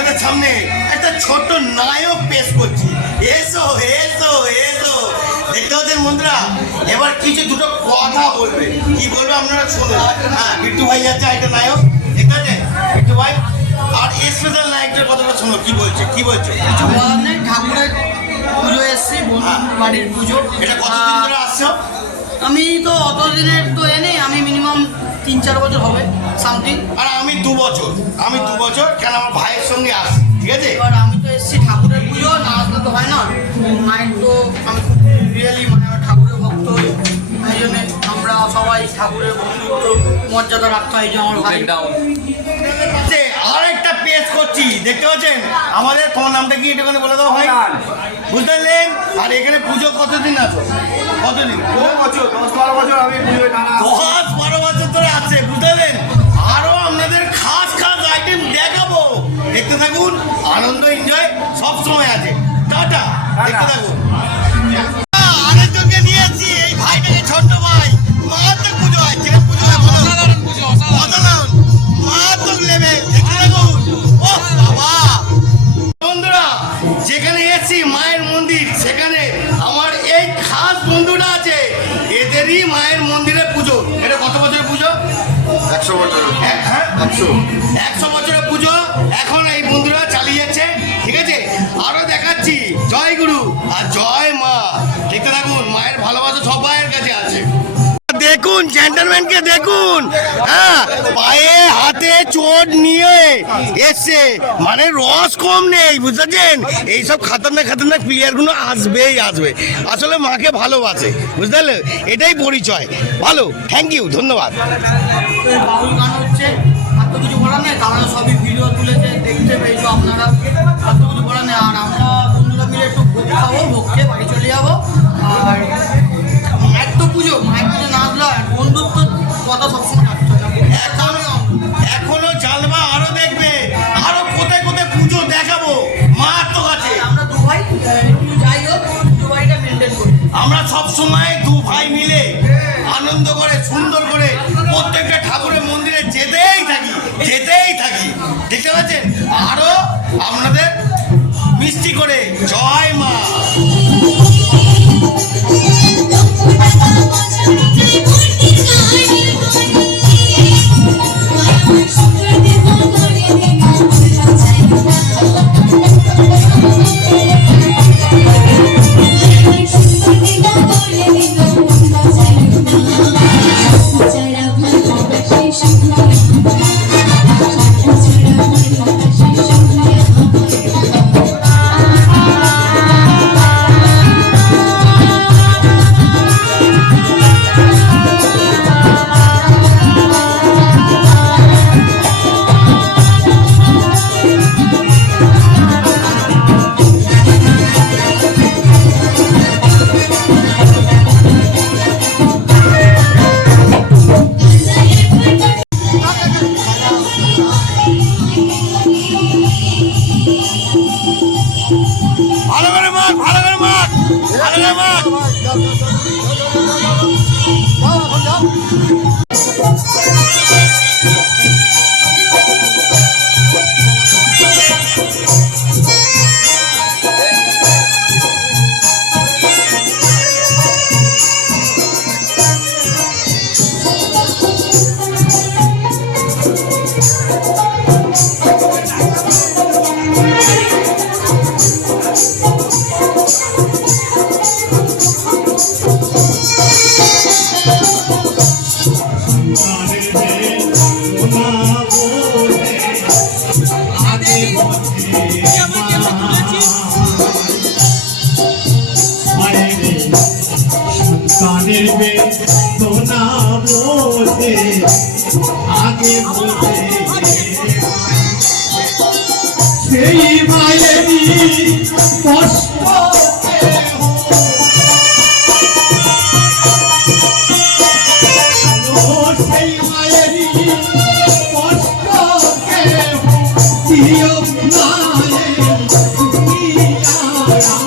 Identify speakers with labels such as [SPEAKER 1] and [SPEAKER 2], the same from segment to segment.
[SPEAKER 1] আপনাদের সামনে একটা ছোট নায়ক পেশ করছি। এসো এসো এসো। দেখতে পাচ্ছেন বন্ধুরা এবার কিছু দুটো কথা বলবে। কি বলবে আপনারা শুনুন। হ্যাঁ বিট্টু ভাই যাচ্ছে একটা নায়ক। ঠিক আছে বিট্টু ভাই আর স্পেশাল নায়কটার কথাটা শোনো কি বলছে কি বলছে?
[SPEAKER 2] কিছু বলার নেই ঠাকুরের পুজো এসছি বাড়ির পুজো।
[SPEAKER 1] এটা কতদিন ধরে আসছো?
[SPEAKER 2] আমি তো অত দিনের তো এ নেই আমি মিনিমাম তিন চার বছর হবে সামথিং
[SPEAKER 1] আর আমি দু বছর আমি দু বছর কেন আমার ভাইয়ের সঙ্গে আসি ঠিক আছে?
[SPEAKER 2] এবার আমি তো এসছি ঠাকুরের পুজো না আসলে তো হয় না। মায়ের তো আমি রিয়েলি মানে আমার ঠাকুরের ভক্ত এই জন্য আমরা সবাই ঠাকুরের ভক্ত মর্যাদা রাখতে হয় এই যে আমার ভাই।
[SPEAKER 1] যে আরেকটা পেশ করছি দেখতে পাচ্ছেন? আমাদের তোমার নামটা কি একটুখানি বলে দাও ভাই? বুঝতে পারলেন? আর এখানে পুজো কতদিন আছে? কতদিন?
[SPEAKER 3] বছর দশ বারো বছর আমি
[SPEAKER 1] দশ বারো বছর ধরে আছে বুঝতে পারলেন? আরও আপনাদের খাস খাস আইটেম দেখাবো। দেখতে থাকুন আনন্দ এনজয় সব সময় আছে। টাটা। দেখতে থাকুন। আরেকজনকে নিয়ে এসেছি এই ভাইটাকে ছোট্ট ভাই। মারাত্মক মায়ের মন্দিরে পুজো। এটা কত বছরের পুজো?
[SPEAKER 3] একশো বছর
[SPEAKER 1] হ্যাঁ?
[SPEAKER 3] একশো।
[SPEAKER 1] বছরের পুজো। এখন এই বন্ধুরা চালিয়ে যাচ্ছে ঠিক আছে? আরও দেখাচ্ছি। জয় গুরু আর জয় মা। দেখতে থাকুন মায়ের ভালোবাসা সব মায়ের কাছে আছে। দেখুন জেন্টারম্যানকে দেখুন। হ্যাঁ পায়ে চোট নিয়ে এসছে। মানে রস কম নেই বুঝতেছেন এইসব খাতারনাক খাতারনাক প্লেয়ারগুলো আসবেই আসবে। আসলে মাকে ভালোবাসে বুঝতে পারলে এটাই পরিচয়। ভালো থ্যাংক ইউ ধন্যবাদ।
[SPEAKER 2] আর আমরা বন্ধুরা মিলে একটু ভোগ খাব বাড়ি চলে যাব।
[SPEAKER 1] আনন্দ করে, সুন্দর করে প্রত্যেকটা ঠাকুরের মন্দিরে যেতেই থাকি যেতেই থাকি। দেখতে পাচ্ছেন? আরও আপনাদের মিষ্টি করে। জয় মা। ハハハハ!
[SPEAKER 4] কানের বেদনা বলতে আগে বলে। সেই মায়েরই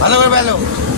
[SPEAKER 3] ভালো করে ভালো করে